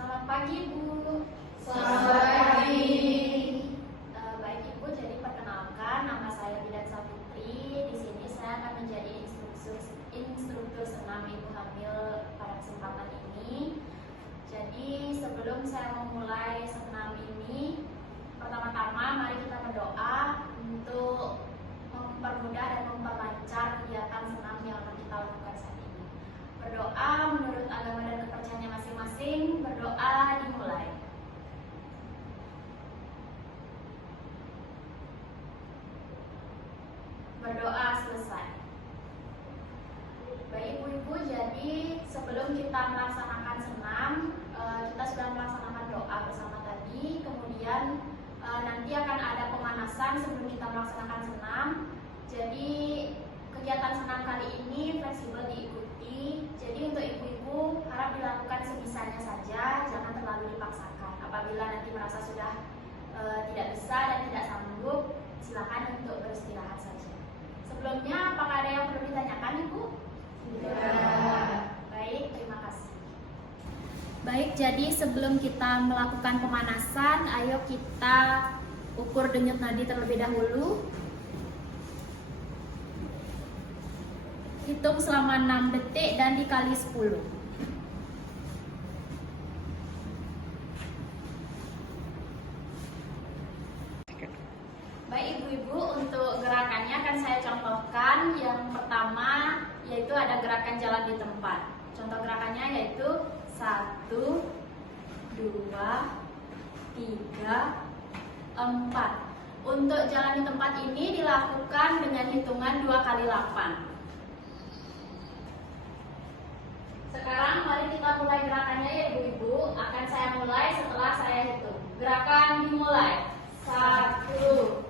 Selamat pagi, Bu. Selamat pagi. Baik Ibu, jadi perkenalkan nama saya Bidan Saputri. Di sini saya akan menjadi instruktur senam ibu hamil pada kesempatan ini. Jadi sebelum saya memulai senam ini, pertama-tama mari kita berdoa untuk mempermudah dan memperlancar kegiatan senam yang akan kita lakukan saat ini. Berdoa menurut agama dan kepercayaannya masing-masing. Berdoa dimulai. Berdoa selesai. Baik ibu-ibu, jadi sebelum kita melaksanakan senam, kita sudah melaksanakan doa bersama tadi. Kemudian nanti akan ada pemanasan sebelum kita melaksanakan senam. Jadi kegiatan senam kali ini fleksibel diikuti. Jadi untuk ibu-ibu harap dilakukan sebisanya saja, jangan terlalu dipaksakan. Apabila nanti merasa sudah tidak bisa dan tidak sanggup, silakan untuk beristirahat saja. Sebelumnya, apakah ada yang perlu ditanyakan, Ibu? Tidak. Baik, terima kasih. Baik, jadi sebelum kita melakukan pemanasan, ayo kita ukur denyut nadi terlebih dahulu. Hitung selama 6 detik dan dikali 10. Baik ibu-ibu, untuk gerakannya akan saya contohkan. Yang pertama yaitu ada gerakan jalan di tempat. Contoh gerakannya yaitu 1, 2, 3, 4. Untuk jalan di tempat ini dilakukan dengan hitungan 2 kali 8. Sekarang mari kita mulai gerakannya ya ibu-ibu. Akan saya mulai setelah saya hitung. Gerakan dimulai. 1,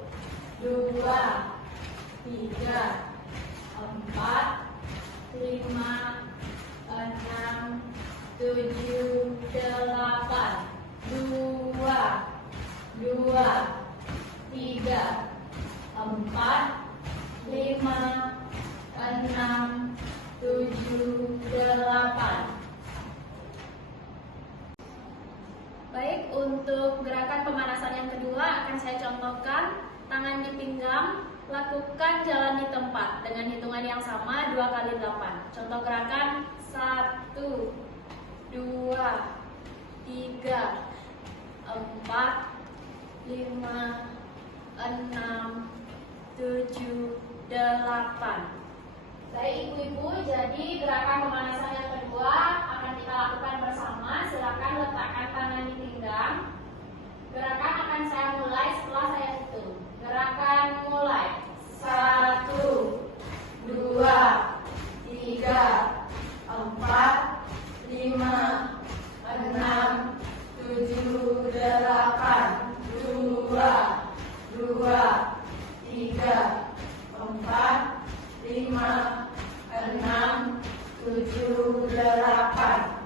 2, 3, 4, 5, 6, 7, 8. 2, 2, 3, 4, 5, 6, 7, 8. Baik, untuk gerakan pemanasan yang kedua akan saya contohkan. Tangan di pinggang, lakukan jalan di tempat dengan hitungan yang sama 2 kali 8. Contoh gerakan 1, 2, 3, 4, 5, 6, 7, 8. Baik ibu-ibu, jadi gerakan pemanasan yang kedua akan kita lakukan bersama. Silakan letakkan tangan di pinggang. Gerakan akan saya mulai setelah saya hitung. Gerakan mulai. 1, 2, 3, 4, 5, 6, 7, 8. 2, 2, 3, 4, 5, 6, 7, 8.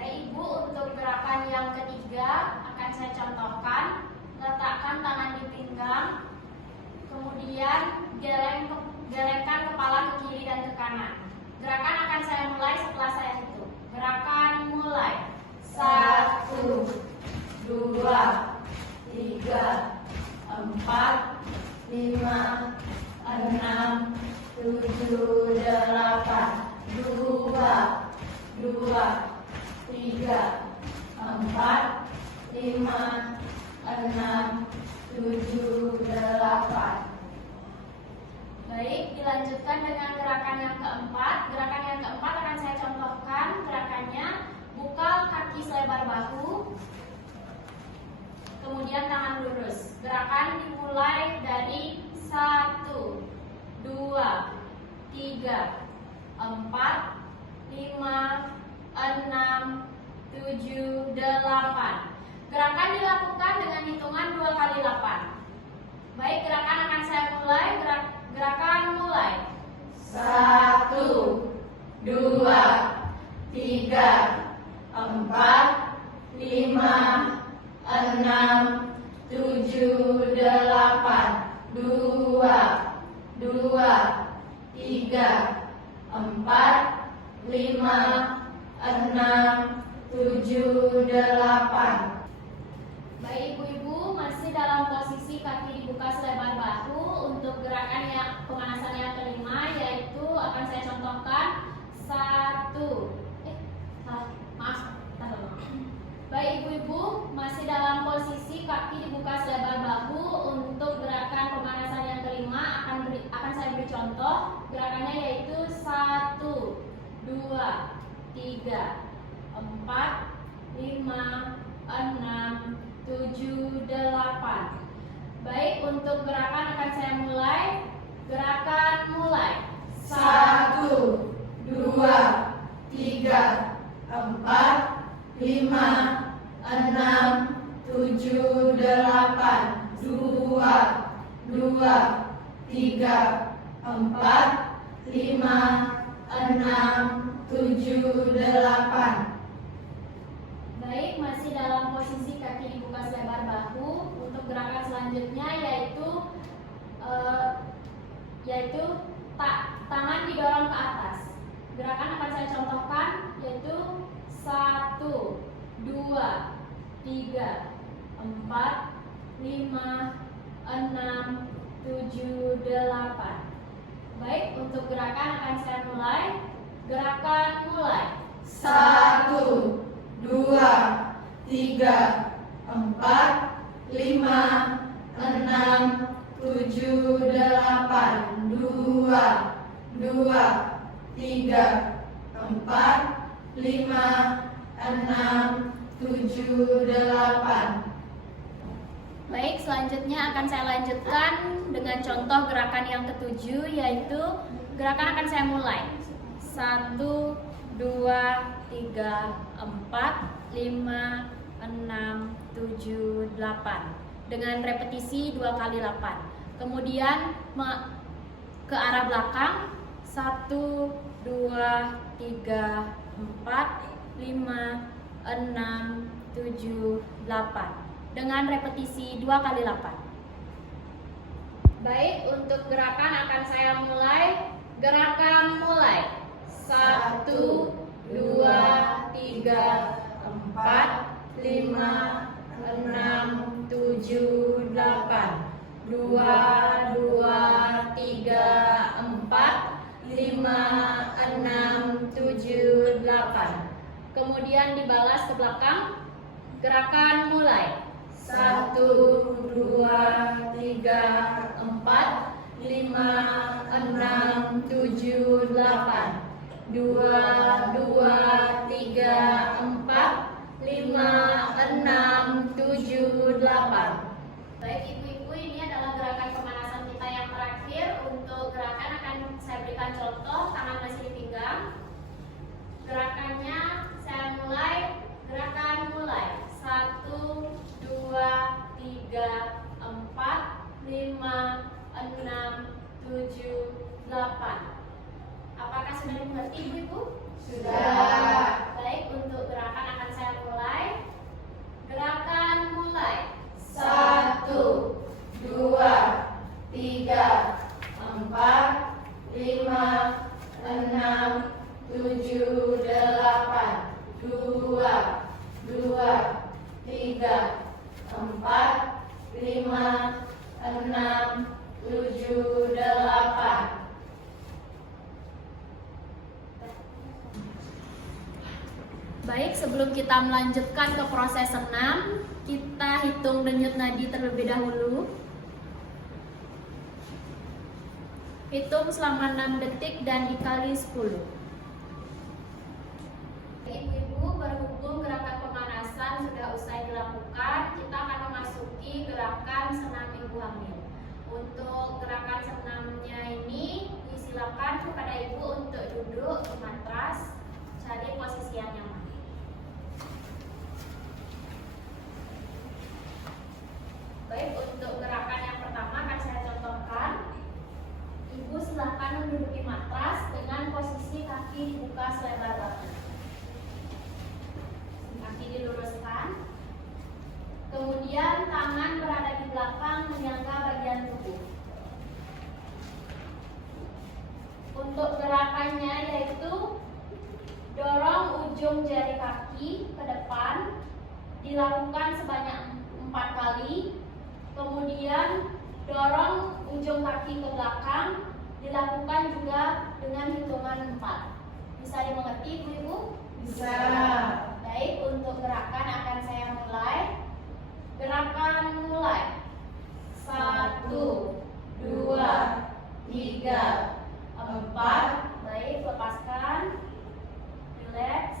Ibu, untuk gerakan yang ketiga akan saya contohkan. Letakkan tangan di pinggang, kemudian gelengkan kepala ke kiri dan ke kanan. Gerakan akan saya mulai setelah saya hitung. Gerakan mulai. 1, 2, 3, 4, 5, 6, 7, 8. 2, 2, 3, 4, 5, 6, 7, 8. Baik, dilanjutkan dengan gerakan yang keempat. Gerakan yang keempat akan saya contohkan. Gerakannya buka kaki selebar bahu, kemudian tangan lurus. Gerakan dimulai dari 1, 2, 3, 4, 5, 6, 7, 8. Gerakan dilakukan dengan hitungan 2 kali 8. Baik, gerakan akan saya mulai. Gerakan mulai. 1, 2, 3, 4, 5, 6, 7, 8. 2, 2, 3, 4, 5, enam, tujuh, delapan. Baik ibu-ibu, masih dalam posisi kaki dibuka selebar bahu. Untuk gerakan yang pemanasan yang kelima, yaitu akan saya contohkan. Baik ibu-ibu, masih dalam posisi kaki dibuka selebar bahu. Untuk gerakan pemanasan yang kelima akan saya beri contoh. Gerakannya yaitu 1, 2, 3, 4, 5, 6, 7, 8. Baik, untuk gerakan akan saya mulai. Gerakan mulai. 1, 2, 3, 4, 5, 6, 7, 8. 2, 2, 3, 4, 5, 6, 7, 8. Baik, masih dalam posisi kaki dibuka selebar bahu. Untuk gerakan selanjutnya yaitu tangan didorong ke atas. Gerakan akan saya contohkan yaitu 1, 2, 3, 4, 5, 6, 7, 8. Baik, untuk gerakan akan saya mulai. Gerakan mulai. 1, 2, 3, 4, 5, 6, 7, 8. 2, 2, 3, 4, 5, 6, 7, 8. Baik, selanjutnya akan saya lanjutkan dengan contoh gerakan yang ketujuh, yaitu gerakan akan saya mulai. 1, 2, 3, 4, 5, 6, 7, 8. Dengan repetisi 2 kali 8. Kemudian ke arah belakang. 1, 2, 3, 4, 5, 6, 7, 8. Dengan repetisi 2 kali 8. Baik, untuk gerakan akan saya mulai. Gerakan mulai. 1, 2, 3, 4, 5, 6, 7, 8. 2, 2, 3, 4, 5, 6, 7, 8. Kemudian dibalas ke belakang. Gerakan mulai. 1, 2, 3, 4, 5, 6, 7, 8. 2, 2, 3, 4, 5, 6, 7, 8. Baik ibu-ibu, ini adalah gerakan pemanasan kita yang terakhir. Untuk gerakan akan saya berikan contoh. Tangan masih di pinggang. Gerakannya saya mulai. Gerakan mulai. 1, 2, 3, 4, 5, 6, 7, 8. Apakah sudah dimengerti ibu-ibu? Sudah. Baik, untuk gerakan akan saya mulai. Gerakan mulai. 1, 2, 3, 4, 5, 6, 7, 8. 2, 2, 3, 4, 5, 6, 7, 8. Baik, sebelum kita melanjutkan ke proses senam, kita hitung denyut nadi terlebih dahulu. Hitung selama 6 detik dan dikali 10. Ibu-ibu, berhubung gerakan pemanasan sudah usai dilakukan, kita akan memasuki gerakan senam ibu hamil. Untuk gerakan senamnya ini, disilakan kepada ibu untuk duduk di matras, cari posisi yang nyaman. Baik, untuk gerakan yang pertama akan saya contohkan. Ibu silakan menduduki matras dengan posisi kaki dibuka selebar bahu. Kaki diluruskan. Kemudian tangan berada di belakang menyangga bagian tubuh. Untuk gerakannya yaitu ujung jari kaki ke depan, dilakukan sebanyak 4 kali. Kemudian dorong ujung kaki ke belakang, dilakukan juga dengan hitungan 4. Bisa dimengerti Ibu-Ibu? Bisa. Baik, untuk gerakan akan saya mulai. Gerakan mulai. 1, 2, 3, 4. Baik, lepaskan. Relax.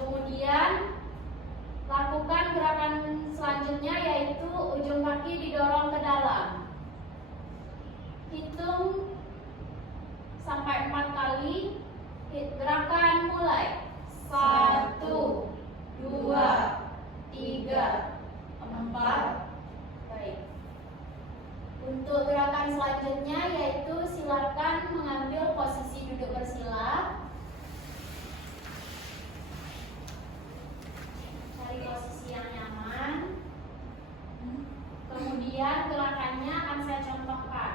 Kemudian lakukan gerakan selanjutnya, yaitu ujung kaki didorong ke dalam. Hitung sampai 4 kali. Gerakan mulai. 1, 2, 3, 4. Baik. Untuk gerakan selanjutnya yaitu silakan mengambil posisi duduk bersila. Cari posisi yang nyaman. Kemudian gerakannya akan saya contohkan.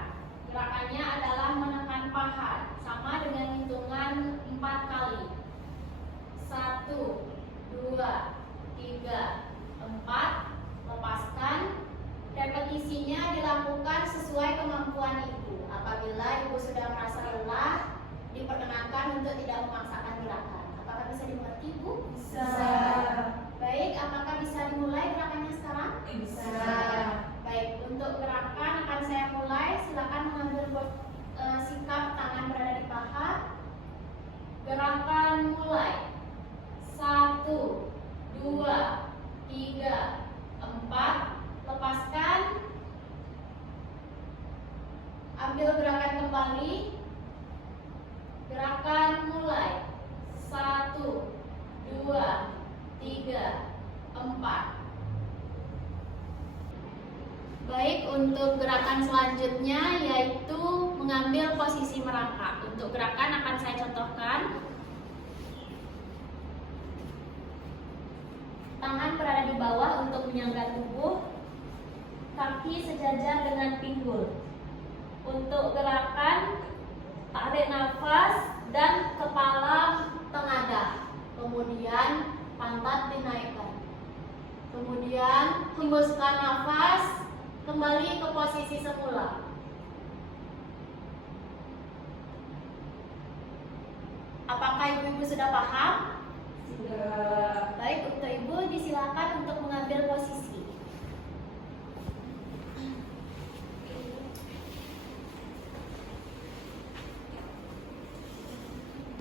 Gerakannya adalah menekan paha, sama dengan hitungan 4 kali. 1, 2, 3, 4. Lepaskan. Repetisinya dilakukan sesuai kemampuan Ibu. Apabila Ibu sudah merasa lelah, diperkenankan untuk tidak memaksakan gerakan. Apakah bisa dimengerti, Bu? Bisa. Baik, apakah bisa dimulai gerakannya sekarang? Bisa. Baik, untuk gerakan akan saya mulai. Silakan mengambil sikap tangan berada di paha. Gerakan mulai. 1, 2, 3, 4. Lepaskan. Ambil gerakan kembali. Gerakan mulai. 1, 2, 3, 4. Baik, untuk gerakan selanjutnya yaitu mengambil posisi merangkak. Untuk gerakan akan saya contohkan. Tangan berada di bawah untuk menyangga tubuh. Kaki sejajar dengan pinggul. Untuk gerakan, tarik nafas dan kepala tengadah. Kemudian pantat dinaikkan. Kemudian hembuskan nafas, kembali ke posisi semula. Apakah Ibu-Ibu sudah paham? Sudah. Baik, untuk Ibu disilakan untuk mengambil posisi.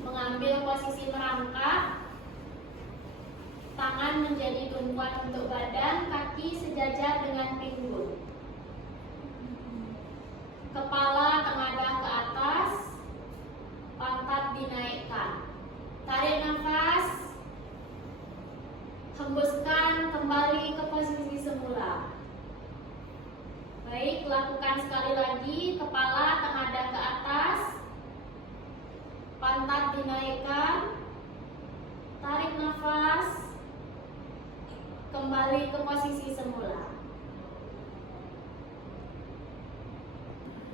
Mengambil posisi merangkak. Tangan menjadi tumpuan untuk badan, kaki sejajar dengan pinggul. Kepala tengadah ke atas, pantat dinaikkan. Tarik nafas. Hembuskan kembali ke posisi semula. Baik, lakukan sekali lagi. Kepala tengadah ke atas, pantat dinaikkan. Tarik nafas. Kembali ke posisi semula.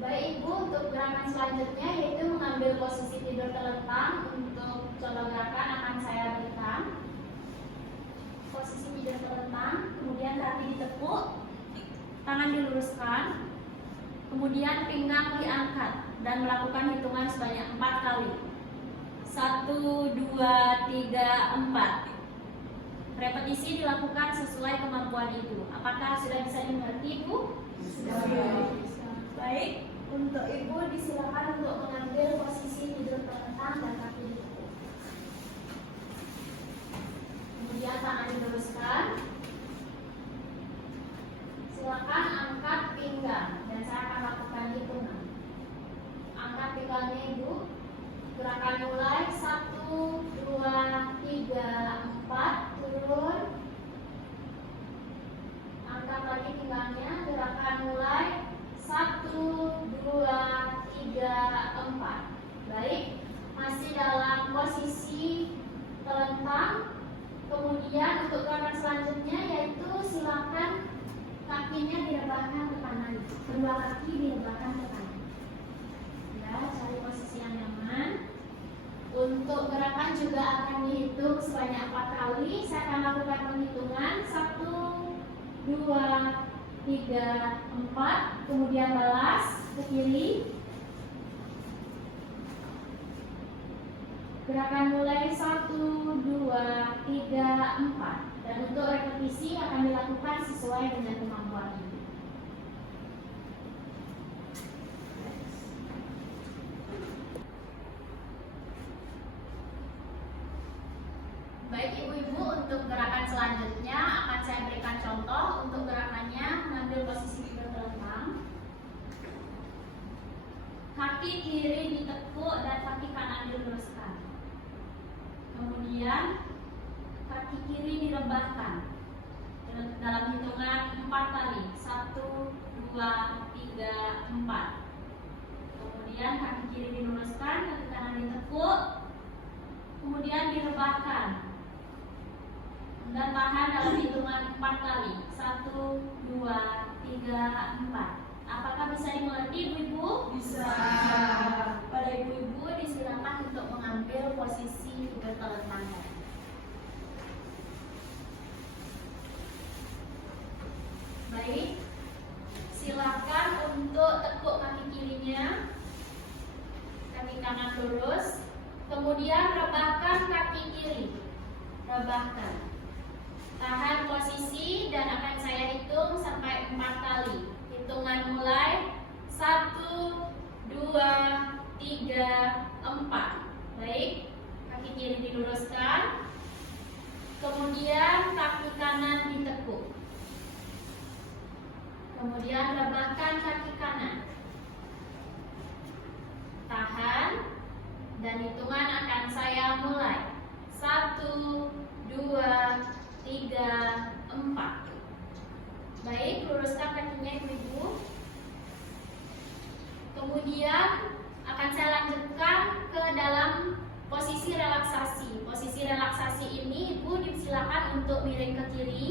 Baik Ibu, untuk gerakan selanjutnya yaitu mengambil posisi tidur terlentang. Untuk contoh gerakan akan saya berikan. Posisi tidur terlentang, kemudian kaki ditekuk, tangan diluruskan, kemudian pinggang diangkat dan melakukan hitungan sebanyak 4 kali. 1, 2, 3, 4. Repetisi dilakukan sesuai kemampuan Ibu. Apakah sudah bisa dimengerti, Bu? Sudah. Baik, untuk Ibu disilakan untuk mengambil posisi tidur terlentang dan kaki ditekuk. Kemudian tangan diluruskan. Silakan angkat pinggang dan saya akan lakukan hitungan. Angkat pinggangnya Ibu. Gerakan mulai. 1, 2, 3, 4. Turun. Angkat lagi pinggangnya. Gerakan mulai. 1, 2, 3, 4. Baik, masih dalam posisi terlentang. Kemudian untuk gerakan selanjutnya yaitu silakan kakinya direbahkan ke kanan. Kedua kaki direbahkan ke kanan. Ya, cari posisi yang nyaman. Untuk gerakan juga akan dihitung sebanyak saya akan lakukan penghitungan 1, 2, 3, 4, kemudian balas ke kiri. Gerakan mulai 1, 2, 3, 4. Dan untuk repetisi akan dilakukan sesuai dengan kemampuan ibu. Baik ibu-ibu, untuk gerakan selanjutnya akan saya berikan contoh. Untuk gerakannya mengambil posisi tidur terlentang, kaki kiri ditekuk dan kaki kanan diluruskan. Kemudian kaki kiri direbahkan dalam hitungan 4 kali. 1, 2, 3, 4. Kemudian kaki kiri diluruskan, kaki kanan ditekuk, kemudian direbahkan. Dan tahan dalam hitungan 4 kali. 1, 2, 3, 4. Apakah bisa dimengerti ibu-ibu? Bisa. Pada ibu-ibu disilakan untuk mengambil posisi tidur terlentang. Baik, silakan untuk tekuk kaki kirinya, kaki kanan lurus, kemudian rebahkan kaki kiri, rebahkan. Tahan posisi dan akan saya hitung sampai 4 kali. Hitungan mulai 1, 2, 3, 4. Baik, kaki kiri diluruskan, kemudian kaki kanan ditekuk, kemudian rebahkan kaki kanan, tahan, dan hitungan akan saya mulai 1, 2, 3, 4. Baik, luruskan kakinya ibu-ibu. Kemudian akan saya lanjutkan ke dalam posisi relaksasi. Posisi relaksasi ini ibu disilakan untuk miring ke kiri.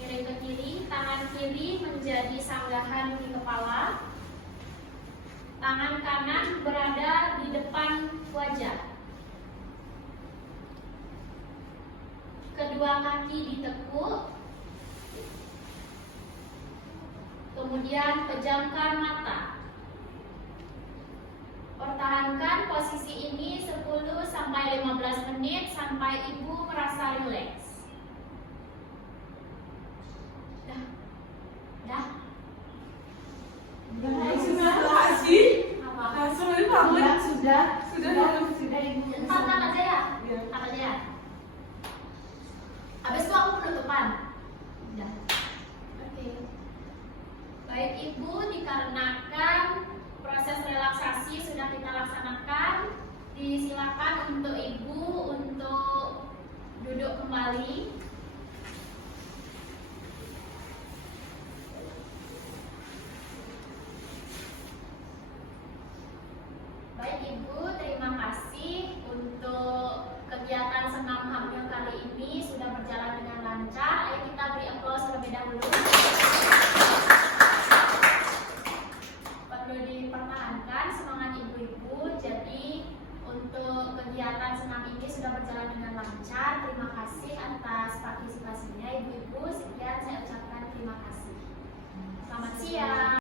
Miring ke kiri, tangan kiri menjadi sanggahan di kepala. Tangan kanan berada di depan wajah. Kedua kaki ditekuk. Kemudian pejamkan mata. Pertahankan posisi ini 10 sampai 15 menit sampai ibu merasa rileks. Dah. Sudah kasih. Apa? Langsung ini bangun. Sudah. Sudah ibu. Entar aja ya. Iya. Entar aja ya. Habis itu aku penutupan. Udah. Oke. Baik ibu, dikarenakan proses relaksasi sudah kita laksanakan, disilakan untuk ibu untuk duduk kembali. Baik ibu, terima kasih untuk kegiatan senam hamil kali ini sudah berjalan dengan lancar. Ayo kita beri aplaus terlebih dahulu. Perlu dipertahankan semangat ibu-ibu. Jadi untuk kegiatan senam ini sudah berjalan dengan lancar. Terima kasih atas partisipasinya ibu-ibu. Sekian saya ucapkan terima kasih. Selamat siang.